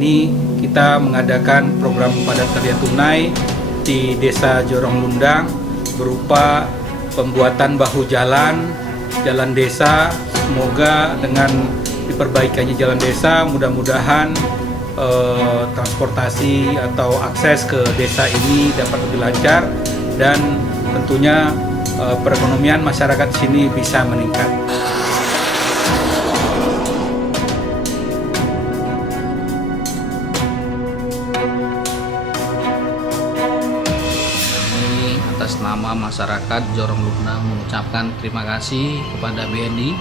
ini kita mengadakan program padat karya tunai di Desa Jorong Lundang berupa pembuatan bahu jalan desa. Semoga dengan diperbaikannya jalan desa, mudah-mudahan transportasi atau akses ke desa ini dapat lebih lancar dan tentunya perekonomian masyarakat sini bisa meningkat. Atas nama masyarakat Jorong Lundang mengucapkan terima kasih kepada BNI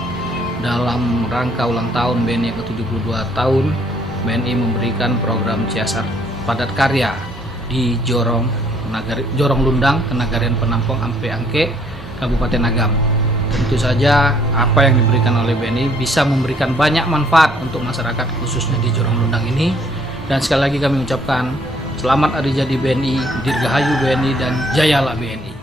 dalam rangka ulang tahun BNI ke-72 tahun. BNI memberikan program CSR padat karya di Jorong Lundang, Kenagarian Penampung Ampe Angke, Kabupaten Agam. Tentu saja apa yang diberikan oleh BNI bisa memberikan banyak manfaat untuk masyarakat khususnya di Jorong Lundang ini. Dan sekali lagi kami ucapkan selamat Hari Jadi BNI, Dirgahayu BNI, dan Jayalah BNI.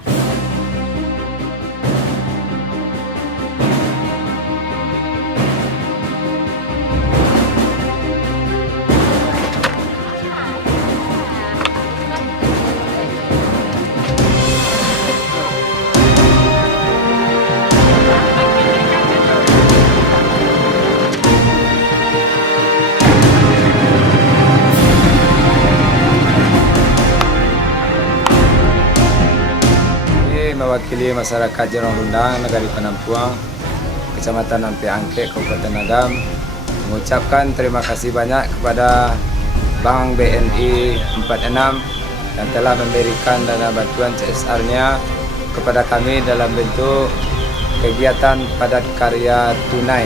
Mewakili masyarakat Jorong Lundang, Negari Penampuang, Kecamatan Ampe Angke, Kabupaten Agam, mengucapkan terima kasih banyak kepada Bank BNI 46 yang telah memberikan dana bantuan CSR-nya kepada kami dalam bentuk kegiatan padat karya tunai.